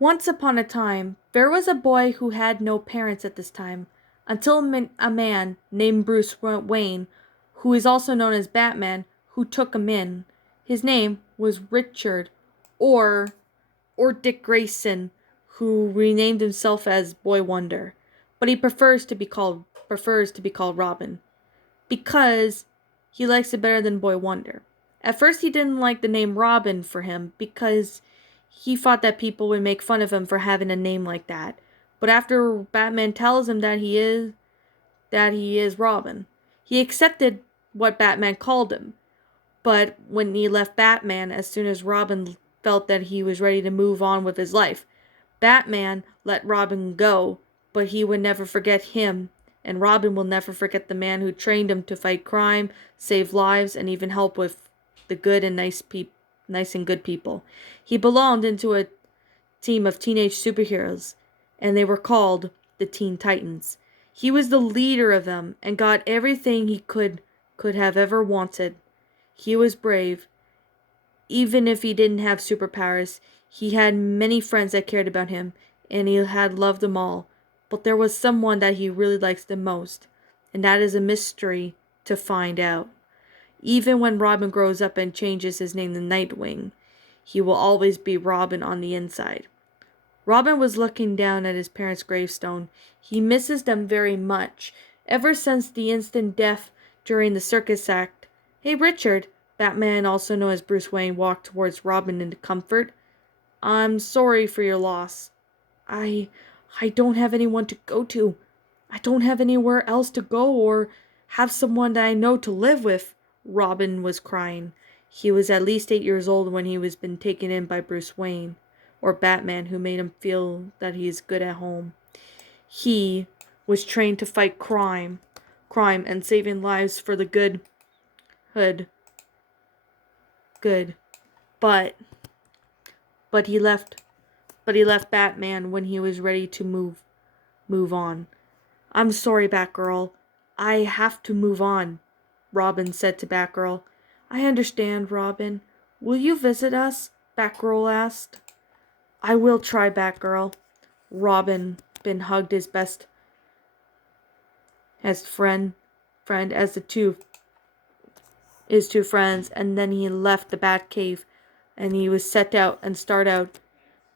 Once upon a time, there was a boy who had no parents at this time, until a man named Bruce Wayne, who is also known as Batman, who took him in. His name was Richard, or Dick Grayson, who renamed himself as Boy Wonder, but he prefers to be called Robin because he likes it better than Boy Wonder. At first, he didn't like the name Robin for him because he thought that people would make fun of him for having a name like that. But after Batman tells him that he is Robin, he accepted what Batman called him. But when he left Batman, as soon as Robin felt that he was ready to move on with his life, Batman let Robin go, but he would never forget him, and Robin will never forget the man who trained him to fight crime, save lives, and even help with the good and nice and good people. He belonged into a team of teenage superheroes, and they were called the Teen Titans. He was the leader of them and got everything he could have ever wanted. He was brave, even if he didn't have superpowers. He had many friends that cared about him, and he had loved them all. But there was someone that he really likes the most, and that is a mystery to find out. Even when Robin grows up and changes his name to Nightwing, he will always be Robin on the inside. Robin was looking down at his parents' gravestone. He misses them very much, ever since the instant death during the circus act. Hey, Richard, Batman, also known as Bruce Wayne, walked towards Robin in comfort. I'm sorry for your loss. I I don't have anyone to go to. I don't have anywhere else to go or have someone that I know to live with. Robin was crying. He was at least 8 years old when he was been taken in by Bruce Wayne, or Batman, who made him feel that he is good at home. He was trained to fight crime and saving lives for the hood, good. But but he left Batman when he was ready to move on. I'm sorry, Batgirl. I have to move on, Robin said to Batgirl. I understand, Robin. Will you visit us? Batgirl asked. I will try, Batgirl. Robin Ben hugged his friend as his two friends, and then he left the Batcave, and he was set out and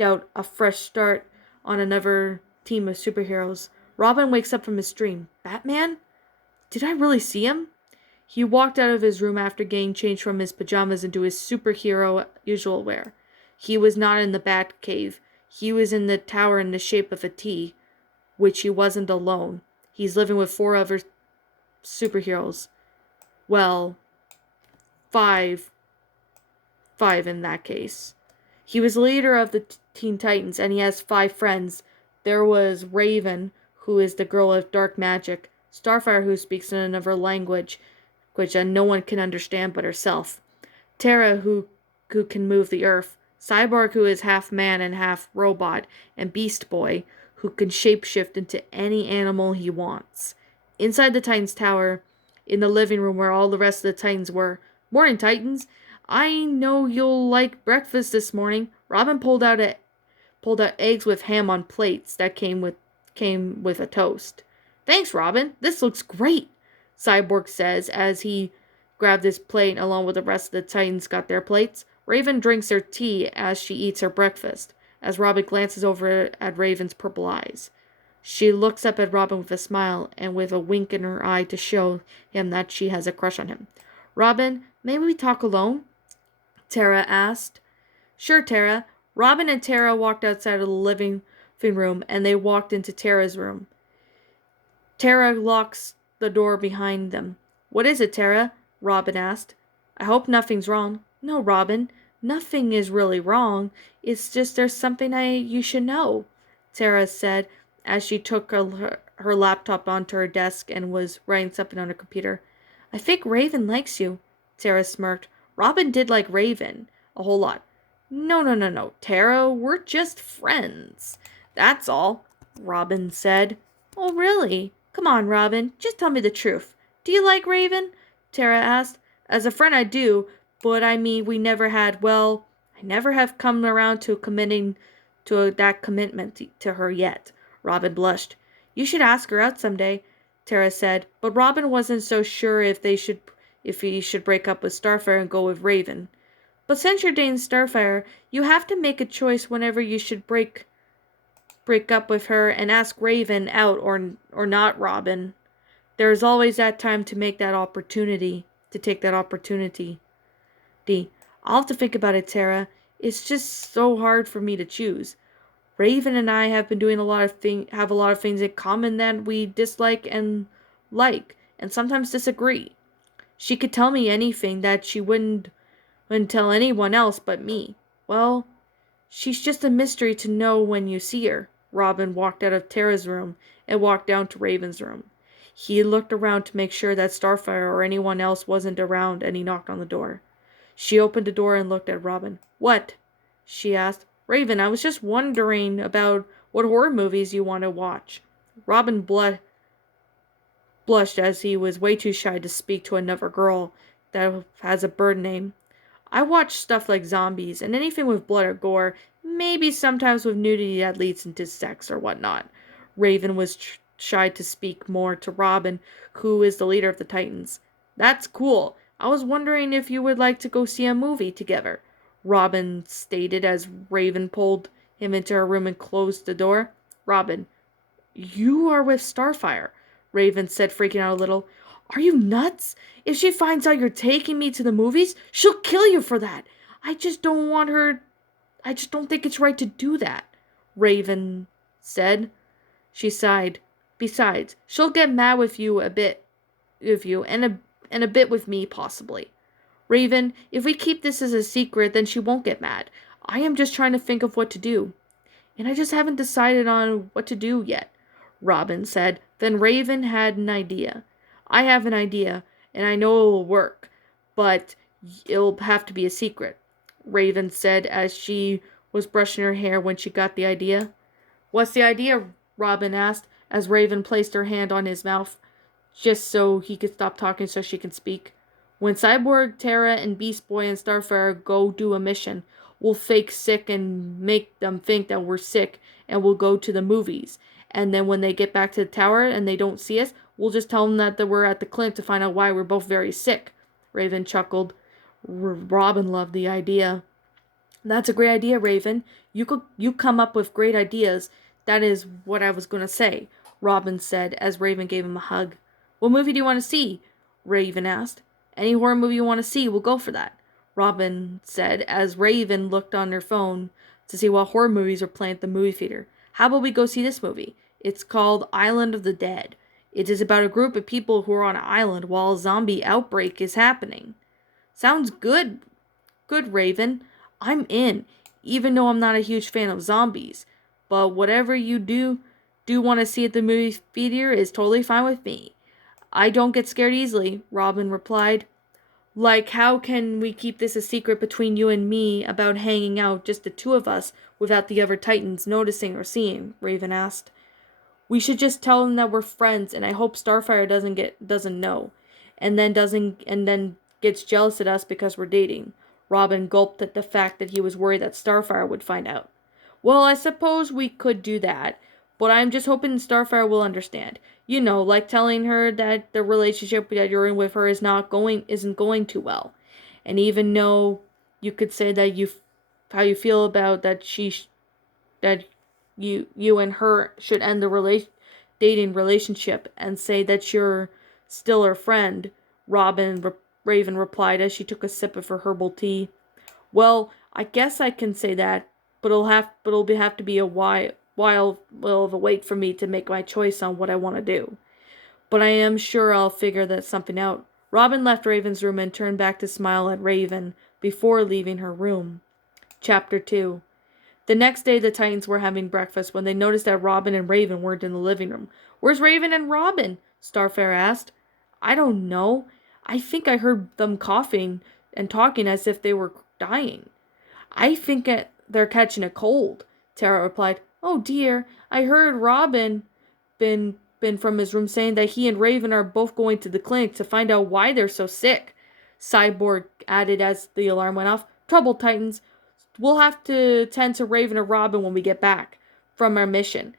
out a fresh start on another team of superheroes. Robin wakes up from his dream. Batman? Did I really see him? He walked out of his room after getting changed from his pajamas into his superhero usual wear. He was not in the Batcave. He was in the tower in the shape of a T, which he wasn't alone. He's living with four other superheroes. Well, five in that case. He was leader of the Teen Titans, and he has 5 friends. There was Raven, who is the girl of dark magic, Starfire, who speaks in another language, which no one can understand but herself, Terra, who can move the earth, Cyborg, who is half man and half robot, and Beast Boy, who can shapeshift into any animal he wants. Inside the Titans Tower, in the living room where all the rest of the Titans were, Morning, Titans! I know you'll like breakfast this morning. Robin pulled out eggs with ham on plates that came with a toast. Thanks, Robin. This looks great, Cyborg says as he grabbed his plate along with the rest of the Titans got their plates. Raven drinks her tea as she eats her breakfast, as Robin glances over at Raven's purple eyes. She looks up at Robin with a smile and with a wink in her eye to show him that she has a crush on him. Robin, may we talk alone? Tara asked. Sure, Tara. Robin and Tara walked outside of the living room and they walked into Tara's room. Tara locks the door behind them. What is it, Tara? Robin asked. I hope nothing's wrong. No, Robin. Nothing is really wrong. It's just there's something you should know, Tara said as she took her laptop onto her desk and was writing something on her computer. I think Raven likes you, Tara smirked. Robin did like Raven a whole lot. No, Tara, we're just friends. That's all, Robin said. Oh, really? Come on, Robin, just tell me the truth. Do you like Raven? Tara asked. As a friend I do, but I mean I never have come around to committing to that commitment to her yet. Robin blushed. You should ask her out someday, Tara said, but Robin wasn't so sure if he should break up with Starfire and go with Raven. But since you're dating Starfire, you have to make a choice whenever you should break up with her and ask Raven out or not, Robin. There's always that time to make that opportunity, to take that opportunity. I'll have to think about it, Tara. It's just so hard for me to choose. Raven and I have been doing have a lot of things in common that we dislike and like, and sometimes disagree. She could tell me anything that she wouldn't tell anyone else but me. Well, she's just a mystery to know when you see her. Robin walked out of Tara's room and walked down to Raven's room. He looked around to make sure that Starfire or anyone else wasn't around, and he knocked on the door. She opened the door and looked at Robin. What? She asked. Raven, I was just wondering about what horror movies you want to watch. Robin blushed as he was way too shy to speak to another girl that has a bird name. I watch stuff like zombies and anything with blood or gore, maybe sometimes with nudity that leads into sex or whatnot. Raven was shy to speak more to Robin, who is the leader of the Titans. That's cool. I was wondering if you would like to go see a movie together, Robin stated as Raven pulled him into her room and closed the door. Robin, you are with Starfire, Raven said, freaking out a little. Are you nuts? If she finds out you're taking me to the movies, she'll kill you for that. I just don't think it's right to do that, Raven said. She sighed. Besides, she'll get mad with you and a bit with me, possibly. Raven, if we keep this as a secret, then she won't get mad. I am just trying to think of what to do. And I just haven't decided on what to do yet, Robin said. Then Raven had an idea. I have an idea, and I know it will work, but it'll have to be a secret, Raven said as she was brushing her hair when she got the idea. What's the idea? Robin asked as Raven placed her hand on his mouth, just so he could stop talking so she can speak. When Cyborg, Terra, and Beast Boy and Starfire go do a mission, we'll fake sick and make them think that we're sick, and we'll go to the movies. And then when they get back to the tower and they don't see us, we'll just tell them that we're at the clinic to find out why we're both very sick. Raven chuckled. Robin loved the idea. That's a great idea, Raven. You come up with great ideas. That is what I was going to say, Robin said as Raven gave him a hug. What movie do you want to see? Raven asked. Any horror movie you want to see, we'll go for that, Robin said as Raven looked on her phone to see what horror movies were playing at the movie theater. How about we go see this movie? It's called Island of the Dead. It is about a group of people who are on an island while a zombie outbreak is happening. Sounds good, Raven. I'm in, even though I'm not a huge fan of zombies. But whatever you do want to see at the movie theater is totally fine with me. I don't get scared easily, Robin replied. Like, how can we keep this a secret between you and me about hanging out, just the two of us, without the other Titans noticing or seeing? Raven asked. We should just tell them that we're friends, and I hope Starfire doesn't know, and then gets jealous at us because we're dating. Robin gulped at the fact that he was worried that Starfire would find out. Well, I suppose we could do that, but I'm just hoping Starfire will understand. You know, like telling her that the relationship that you're in with her isn't going too well. And even though you could say that how you feel about that that you and her should end the dating relationship and say that you're still her friend, Raven replied as she took a sip of her herbal tea. Well, I guess I can say that, but it'll have to be a while of a wait for me to make my choice on what I want to do. But I am sure I'll figure that something out. Robin left Raven's room and turned back to smile at Raven before leaving her room. Chapter 2. The next day the Titans were having breakfast when they noticed that Robin and Raven weren't in the living room. Where's Raven and Robin? Starfire asked. I don't know. I think I heard them coughing and talking as if they were dying. I think they're catching a cold, Tara replied. Oh dear, I heard Robin been from his room saying that he and Raven are both going to the clinic to find out why they're so sick. Cyborg added as the alarm went off. Trouble, Titans. we'll have to tend to Raven or Robin when we get back from our mission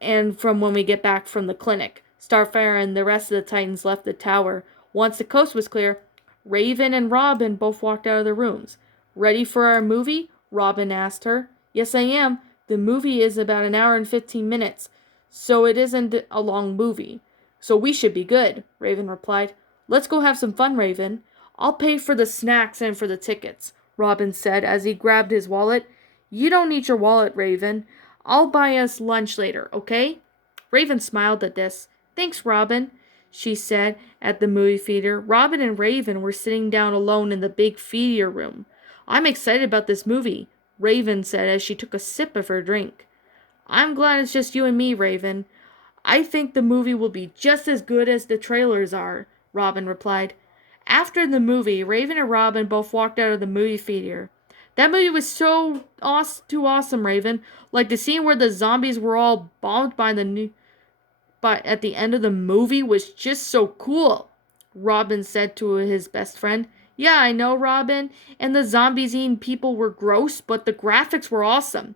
and from when we get back from the clinic. Starfire and the rest of the Titans left the tower. Once the coast was clear, Raven and Robin both walked out of their rooms. Ready for our movie? Robin asked her. Yes, I am. The movie is about an hour and 15 minutes, so it isn't a long movie. So we should be good, Raven replied. Let's go have some fun, Raven. I'll pay for the snacks and for the tickets, Robin said as he grabbed his wallet. You don't need your wallet, Raven. I'll buy us lunch later, okay? Raven smiled at this. Thanks, Robin, she said at the movie theater. Robin and Raven were sitting down alone in the big theater room. I'm excited about this movie, Raven said as she took a sip of her drink. I'm glad it's just you and me, Raven. I think the movie will be just as good as the trailers are, Robin replied. After the movie, Raven and Robin both walked out of the movie theater. That movie was so too awesome, Raven. Like the scene where the zombies were all bombed but at the end of the movie was just so cool, Robin said to his best friend. Yeah, I know, Robin. And the zombies eating people were gross, but the graphics were awesome,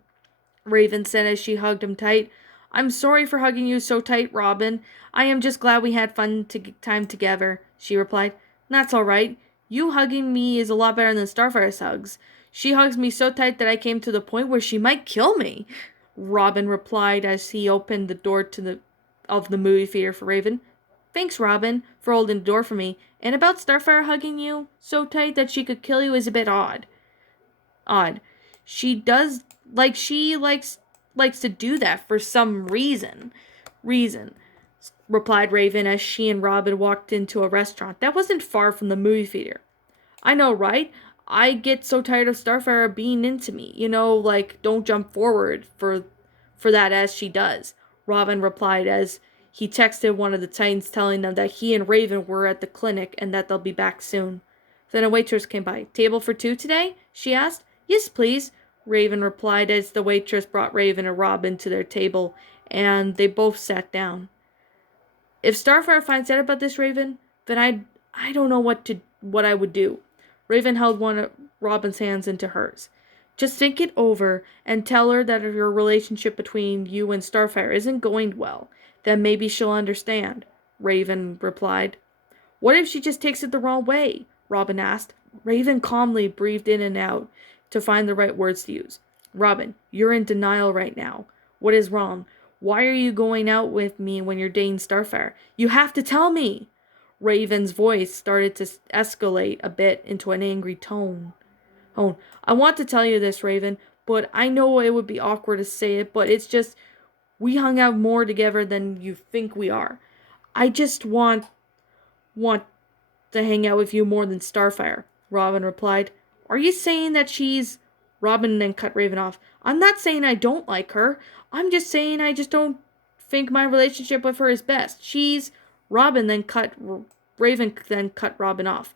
Raven said as she hugged him tight. I'm sorry for hugging you so tight, Robin. I am just glad we had fun time together, she replied. That's all right. You hugging me is a lot better than Starfire's hugs. She hugs me so tight that I came to the point where she might kill me, Robin replied as he opened the door of the movie theater for Raven. Thanks, Robin, for holding the door for me. And about Starfire hugging you so tight that she could kill you is a bit odd. Odd. She likes to do that for some reason, replied Raven as she and Robin walked into a restaurant that wasn't far from the movie theater. I know, right? I get so tired of Starfire being into me. Don't jump forward for that as she does, Robin replied as he texted one of the Titans telling them that he and Raven were at the clinic and that they'll be back soon. Then a waitress came by. Table for two today? She asked. Yes, please, Raven replied as the waitress brought Raven and Robin to their table, and they both sat down. If Starfire finds out about this, Raven, then I don't know what I would do. Raven held one of Robin's hands into hers. Just think it over and tell her that if your relationship between you and Starfire isn't going well, then maybe she'll understand, Raven replied. What if she just takes it the wrong way? Robin asked. Raven calmly breathed in and out to find the right words to use. Robin, you're in denial right now. What is wrong? Why are you going out with me when you're dating Starfire? You have to tell me. Raven's voice started to escalate a bit into an angry tone. Oh, I want to tell you this, Raven, but I know it would be awkward to say it, but it's just we hung out more together than you think we are. I just want to hang out with you more than Starfire, Robin replied. Are you saying that she's... Robin then cut Raven off. I'm not saying I don't like her. I'm just saying I just don't think my relationship with her is best. Raven then cut Robin off.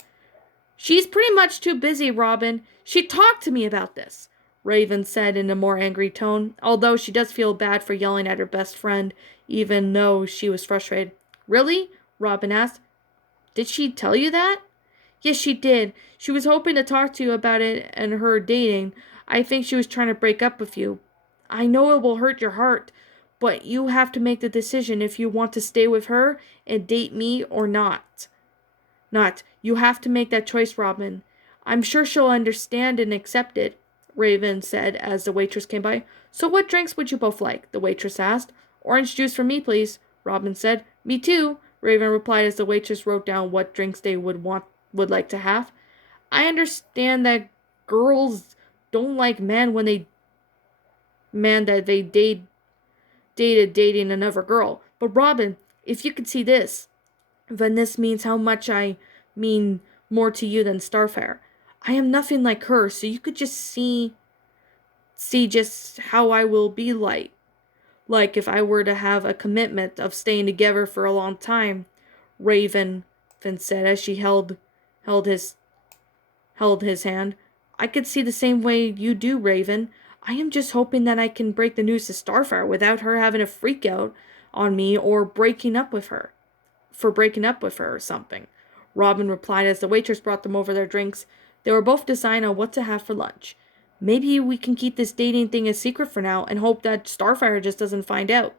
She's pretty much too busy, Robin. She talked to me about this, Raven said in a more angry tone, although she does feel bad for yelling at her best friend, even though she was frustrated. Really? Robin asked. Did she tell you that? Yes, she did. She was hoping to talk to you about it and her dating. I think she was trying to break up with you. I know it will hurt your heart, but you have to make the decision if you want to stay with her and date me or not. You have to make that choice, Robin. I'm sure she'll understand and accept it, Raven said as the waitress came by. So what drinks would you both like? The waitress asked. Orange juice for me, please, Robin said. Me too, Raven replied as the waitress wrote down what drinks they would like to have. I understand that girls don't like men that they dated dating another girl. But Robin, if you could see this, then this means how much I mean more to you than Starfire. I am nothing like her, so you could just see just how I will be like if I were to have a commitment of staying together for a long time, Raven said as she held his hand. I could see the same way you do, Raven. I am just hoping that I can break the news to Starfire without her having a freak out on me or breaking up with her or something, Robin replied as the waitress brought them over their drinks. They were both deciding on what to have for lunch. Maybe we can keep this dating thing a secret for now and hope that Starfire just doesn't find out,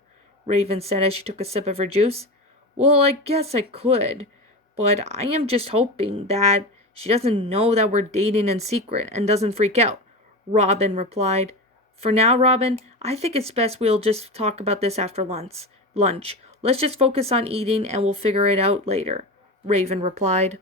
Raven said as she took a sip of her juice. Well, I guess I could, but I am just hoping that she doesn't know that we're dating in secret and doesn't freak out, Robin replied. For now, Robin, I think it's best we'll just talk about this after lunch. Let's just focus on eating and we'll figure it out later, Raven replied.